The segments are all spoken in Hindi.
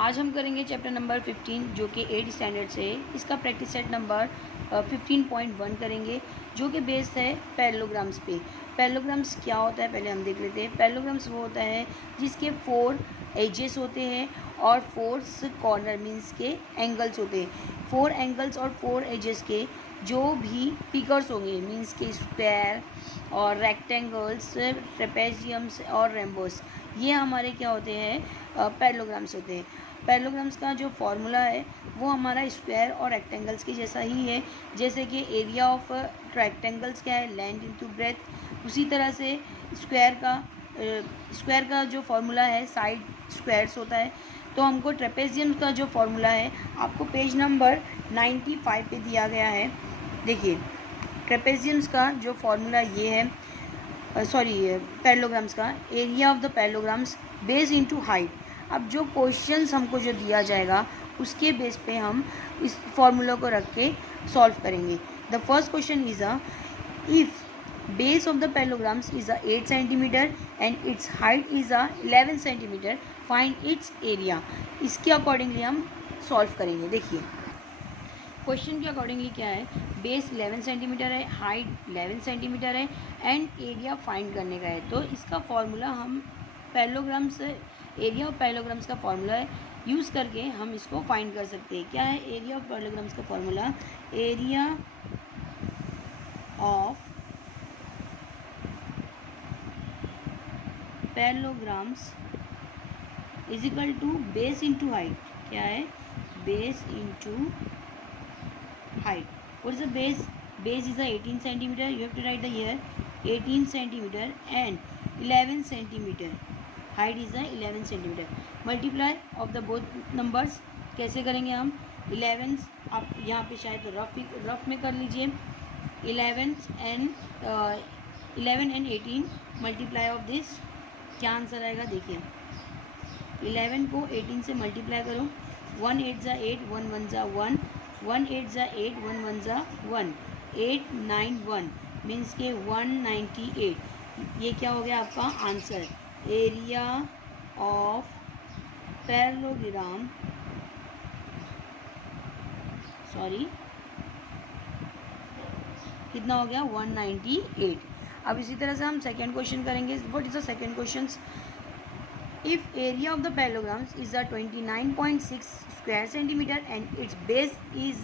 आज हम करेंगे चैप्टर नंबर 15 जो कि 8 स्टैंडर्ड से है। इसका प्रैक्टिस सेट नंबर 15.1 करेंगे जो कि बेस्ड है पैरेललोग्राम्स पे। पैरेललोग्राम्स क्या होता है पहले हम देख लेते हैं। पैरेललोग्राम्स वो होता है जिसके 4 एजेस होते हैं और 4 कॉर्नर मीन्स के एंगल्स होते हैं। 4 एंगल्स और 4 एजेस के जो भी फिगर्स होंगे मीन्स के स्क्वायर और रेक्टेंगल्स, ट्रेपेजियम्स और रेम्बोस, ये हमारे क्या होते हैं, पैरेललोग्राम्स होते हैं। पैरेललोग्राम्स का जो फॉर्मूला है वो हमारा स्क्वायर और रेक्टेंगल्स के जैसा ही है। जैसे कि एरिया ऑफ रेक्टेंगल्स क्या है, लेंथ इनटू ब्रेथ, उसी तरह से स्क्वायर का जो फॉर्मूला है साइड स्क्वायर्स होता है। तो हमको ट्रेपेजियम का जो फॉर्मूला है आपको पेज नंबर 95 पे दिया गया है। देखिए ट्रेपेजियम्स का जो फॉर्मूला ये है, पैरेललोग्राम्स का area of the parallelograms base into height. अब जो क्वेश्चंस हमको जो दिया जाएगा उसके बेस पे हम इस फॉर्मूला को रख के सॉल्व करेंगे। The first question is if base of the parallelograms is 8 centimeter and its height is 11 centimeter, find its area। इसके अकॉर्डिंगली हम सॉल्व करेंगे। देखिए क्वेश्चन के अकॉर्डिंगली क्या है, बेस 11 सेंटीमीटर है, हाइट 11 सेंटीमीटर है एंड एरिया फाइंड करने का है। तो इसका फॉर्मूला हम पैरेललोग्राम्स, एरिया ऑफ पैरेललोग्राम्स का फॉर्मूला है, यूज़ करके हम इसको फाइंड कर सकते हैं। क्या है एरिया ऑफ पैरेललोग्राम्स का formula, area of parallelograms is equal to base into height. क्या है, base into height. What is the base? Base is 18 centimeter. You have to write the here 18 centimeter and 11 centimeter. Height is 11 centimeter. Multiply of the both numbers कैसे करेंगे हम, 11 आप यहाँ पे शायद रफ में कर लीजिए। 11 and 18 मल्टीप्लाई ऑफ दिस, क्या आंसर आएगा देखिए। 11 को 18 से मल्टीप्लाई करो, 1 8 जा 8, 1 1 जा 1, 1 8 जा 8, 1 1 जा 1, 8 9 1 मीन्स के 198। ये क्या हो गया आपका आंसर, एरिया ऑफ पैरेललोग्राम, कितना हो गया 198। अब इसी तरह से हम सेकेंड क्वेश्चन करेंगे। What is the second question, if area of the parallelograms is 29.6 square centimeter and its base is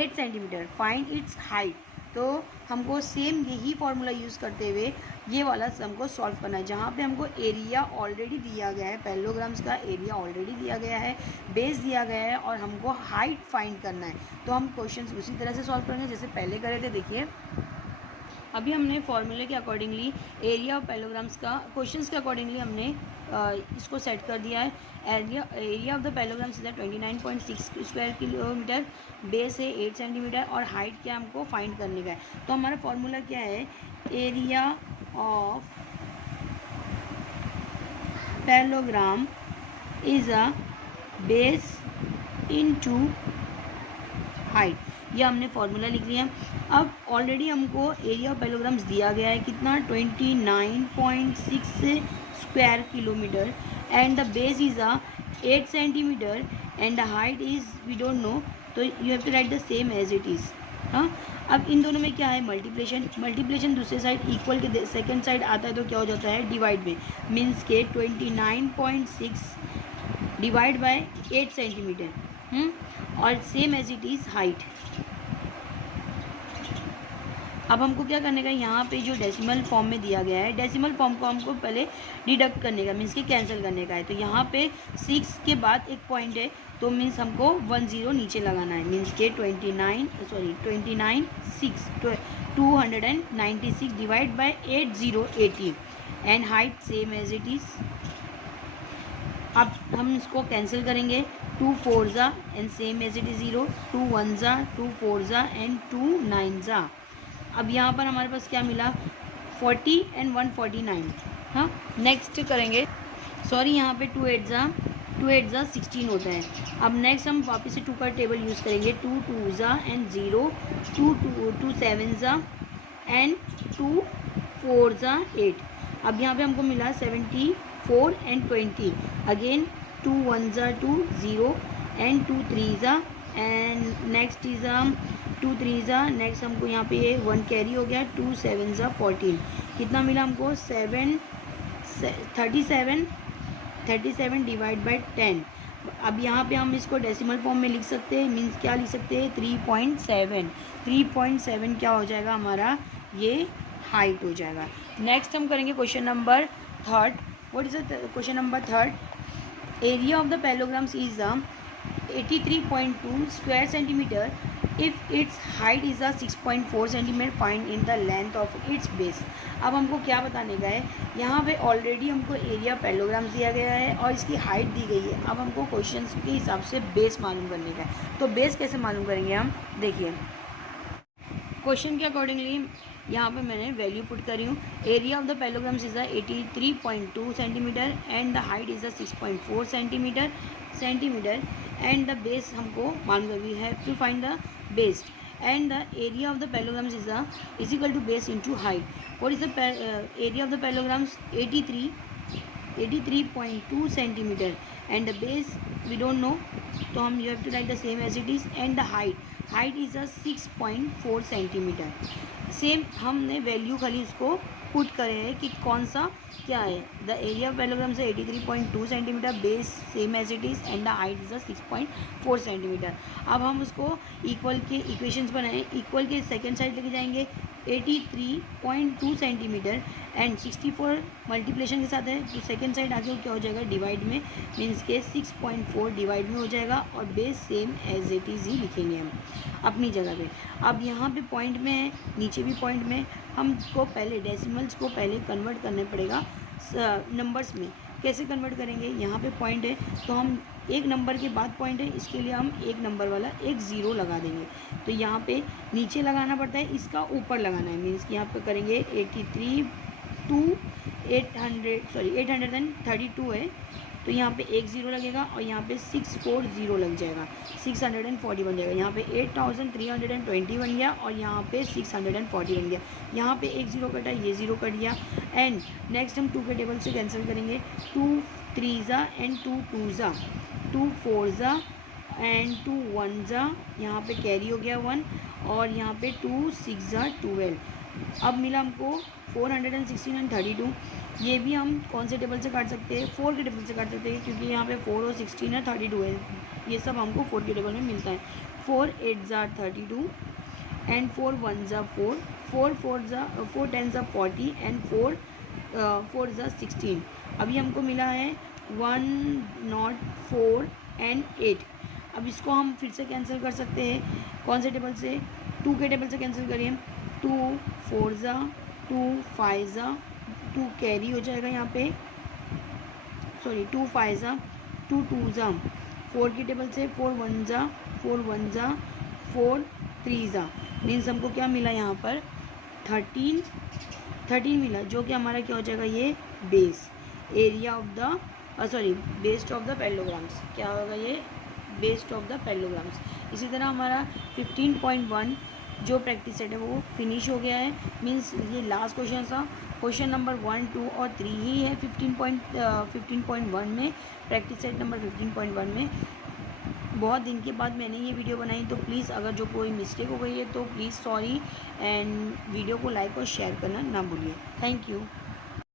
8 centimeter, find its height। तो हमको सेम यही फॉर्मूला यूज़ करते हुए ये वाला हमको सॉल्व करना है, जहाँ पे हमको एरिया ऑलरेडी दिया गया है, पैरेललोग्राम्स का एरिया ऑलरेडी दिया गया है, बेस दिया गया है और हमको हाइट फाइंड करना है। तो हम क्वेश्चन उसी तरह से सॉल्व करेंगे जैसे पहले करे थे। देखिए अभी हमने फॉर्मूले के अकॉर्डिंगली एरिया ऑफ पैरेललोग्राम्स का क्वेश्चंस के अकॉर्डिंगली हमने इसको सेट कर दिया है। Area of the parallelograms is 29.6 square kilometre, base है 8 सेंटीमीटर और हाइट क्या हमको फाइंड करने का है। तो हमारा फॉर्मूला क्या है, area of parallelogram is base into height, ये हमने फॉर्मूला लिख लिया। अब ऑलरेडी हमको एरिया ऑफ पैरेललोग्राम्स दिया गया है कितना, 29.6 square kilometre and the base is 8 centimetre and the height is we don't know, तो you have to write the same as it is. हाँ, अब इन दोनों में क्या है मल्टीप्लिकेशन दूसरे साइड इक्वल के सेकेंड साइड आता है तो क्या हो जाता है डिवाइड में, मीन्स के 29.6 डिवाइड बाय 8 सेंटीमीटर और same as it is height. अब हमको क्या करने का है, यहाँ पे जो डेसिमल फॉर्म में दिया गया है, डेसिमल फॉर्म को हमको पहले डिडक्ट करने का मीन्स कि कैंसिल करने का है। तो यहाँ पे 6 के बाद एक पॉइंट है तो मीन्स हमको 10 नीचे लगाना है, मीन्स के 296 divide by 8080 and height same as it is. अब हम इसको कैंसिल करेंगे, 2 4 जा and same as it is 0, 2 1 जा 2 4 जा एंड 2 9 जा। अब यहाँ पर हमारे पास क्या मिला 40 एंड 149। हाँ, नेक्स्ट करेंगे, यहाँ पे 2 8 जा 16 होता है। अब नेक्स्ट हम वापस से 2 का टेबल यूज़ करेंगे, 2 2 जा एंड 0, 2 7 जा एंड 2 4 जा 8। अब यहाँ पे हमको मिला 74 एंड 20, अगेन 2 1 ज़ा 2 0 एंड 2 3 ज़ा एंड नेक्स्ट इज 2 3 ज़ा नेक्स्ट हमको यहाँ पे 1 कैरी हो गया 2 7 ज़ा 14 कितना मिला हमको 37 डिवाइड बाई 10। अब यहाँ पे हम इसको डेसिमल फॉर्म में लिख सकते हैं मीन्स क्या लिख सकते हैं 3.7 क्या हो जाएगा हमारा ये हाइट हो जाएगा। नेक्स्ट हम करेंगे question number third. What is the question number third? Area of the parallelograms is 83.2 square centimetre if it's height is 6.4 centimetre find in the length of its base. अब हमको क्या बताने का है, यहाँ पे ऑलरेडी हमको एरिया पैलोग्राम्स दिया गया है और इसकी हाइट दी गई है। अब हमको क्वेश्चन के हिसाब से बेस मालूम करने का है, तो बेस कैसे मालूम करेंगे हम, देखिए क्वेश्चन के अकॉर्डिंगली यहाँ पे मैंने वैल्यू पुट करी हूँ। Area of the parallelograms is 83.2 centimetre and the height is 6.4 centimetre and the base हमको मालूम कर, we have to find the base and the area of the parallelograms is equal to base into height. What is the area of the parallelograms? 83.2 centimeter and the base we don't know, so you have to write the same as it is and the height is 6.4 centimeter. Same हमने वैल्यू खाली उसको पुट करे हैं कि कौन सा क्या है। द एरिया ऑफ पैलोग्राम से 83.2 centimetre, base same as it is and the height is 6.4 centimetre. अब हम उसको इक्वल के इक्वेशंस बनाएं। इक्वल के सेकेंड साइड लेके जाएंगे 83.2 सेंटीमीटर एंड 64 मल्टीप्लिकेशन के साथ है तो सेकेंड साइड आगे क्या हो जाएगा डिवाइड में, मीन्स के 6.4 डिवाइड में हो जाएगा और base same as it is ही लिखेंगे हम अपनी जगह पे। अब यहाँ पे पॉइंट में है, नीचे भी पॉइंट में, हमको पहले डेसिमल्स को पहले कन्वर्ट करना पड़ेगा नंबर्स में। कैसे कन्वर्ट करेंगे, यहाँ पे पॉइंट है तो हम एक नंबर के बाद पॉइंट है, इसके लिए हम एक नंबर वाला एक ज़ीरो लगा देंगे। तो यहाँ पे नीचे लगाना पड़ता है, इसका ऊपर लगाना है, मीन्स कि यहाँ पे करेंगे 832 है तो यहाँ पे एक ज़ीरो लगेगा और यहाँ पे 640 लग जाएगा, 640 बन जाएगा। यहाँ पे 8320 बन गया और यहाँ पे 640 बन गया। यहाँ पे एक ज़ीरो कटा, ये ज़ीरो कट गया एंड नेक्स्ट हम 2 के टेबल से कैंसिल करेंगे। 2 3 ज़ा एंड 2 2 ज़ा, 2 4 ज़ा एंड 2 1 ज़ा, यहाँ पे कैरी हो गया 1 और यहाँ पे 2 6 ज़ा 12। अब मिला हमको 416 एंड 32। ये भी हम कौन से टेबल से काट सकते हैं, 4 के टेबल से काट सकते हैं क्योंकि यहाँ पे 4 और 16 है 32 है, ये सब हमको 4 के टेबल में मिलता है। 4 8 ज़ा 32 एंड 4 1 ज़ा 4, 4 10 ज़ा 40 एंड 4 ज़ा 16। अभी हमको मिला है 104 एंड 8। अब इसको हम फिर से कैंसिल कर सकते हैं, कौन से टेबल से, 2 के टेबल से कैंसिल करिए। 2 4 ज़ा 2 5 ज़ा 2 कैरी हो जाएगा यहाँ पे, सॉरी 2 5 ज़ा 2 2 ज़ा, 4 की टेबल से 4 1 ज़ा 4 3 ज़ा, मीन्स हमको क्या मिला यहाँ पर 13 मिला, जो कि हमारा क्या हो जाएगा ये base area of the base of the पैलोग्राम्स, क्या होगा ये बेस ऑफ द पैलोग्राम्स। इसी तरह हमारा 15.1 जो प्रैक्टिस सेट है वो फिनिश हो गया है, मीन्स ये लास्ट क्वेश्चन था। क्वेश्चन नंबर 1 2 और 3 ही है 15.1 में, प्रैक्टिस सेट नंबर 15.1 में। बहुत दिन के बाद मैंने ये वीडियो बनाई तो प्लीज़ अगर जो कोई मिस्टेक हो गई है तो प्लीज़ सॉरी एंड वीडियो को लाइक और शेयर करना ना भूलिए। Thank you.